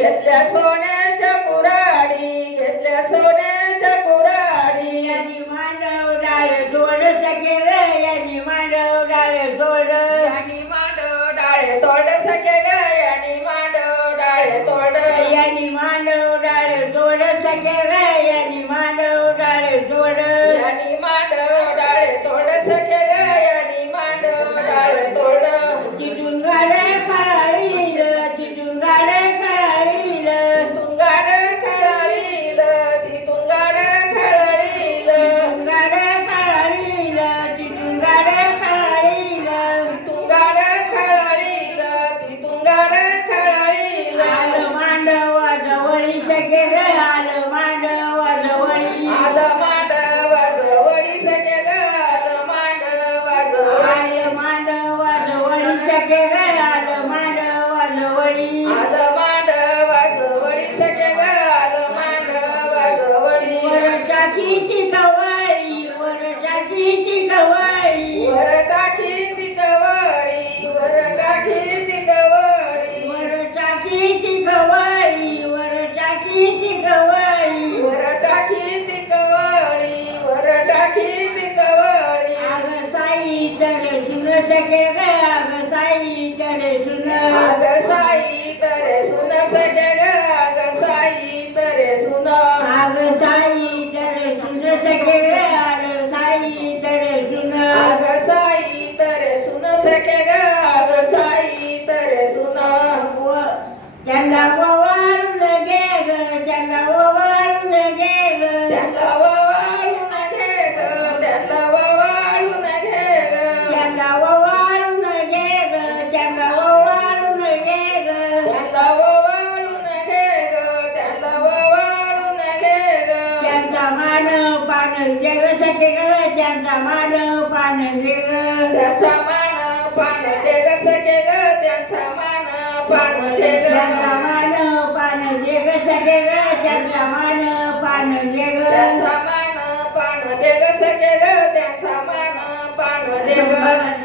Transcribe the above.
घेतल्या सोन्याच्या कुऱ्हाडी घेतल्या सोन्याच्या कुऱ्हाडी यांनी मांडव डाळ तोड सके यांनी मांडव डाळ तोड यांनी मांडव डाळे तोड सके ग यांनी मांडव डाळे तोड यांनी मांडव डाळ तोड सके यांनी मांडव डाळ तोड यांनी मांडव डाळे तोड सके ग यांनी मांडव डाळे तोड तिथून गाड्या खळाळील तिथून गाड्या खळाळील तिथून गाड्या खळाळील तिथून गाड्या खळाळील गाड्या खळाळील तिथून गाड्या खळाळील तिथून गाड्या खळाळील तिथून गाड्या खळाळील आलं मांडव जवळी सके आलं मांडव जवळी आलं मांडव जवळी सके ग आलं मांडव जवळी आलं मांडव जवळी सके आलं मांडव जवळी आलं मांडव जवळी सके ग आलं मांडव जवळी वर टाकीची कवळी वर टाकीची कवळी वर टाकी ती कवळी वर टाकी ती कवळी वर टाकीची कवळी वर टाकीची कवळी वर टाकी ती कवळी वर टाकी ती कवळी आग साई तर सुन सके आग साई तर सुन आग साई तरे सुन सके ग आग साई तरे सुन आग साई तर सुन सके आग साई तर सुन आग साई तरे सुन सके ग आग साई तरे सुन त्यांना ओवाळून घे ग त्यांना ओवाळून घे ग त्यांना ववाळून घे ग त्यांना ववाळून घे ग त्यांना ओवाळून घे ग त्यांना ओवाळून घे ग त्यांना ववाळून घे ग त्यांना ववाळून घे ग त्यांचा मान पान जग सके ग त्यांचा मान पान जग त्यांचा मान पान दे ग सके ग त्यांचा मान पान दे ग त्यांचा मान पान जग सके ग त्यांचा मान पान जग त्यांचा मान पान दे ग सके ग त्यांचा मान पान दे ग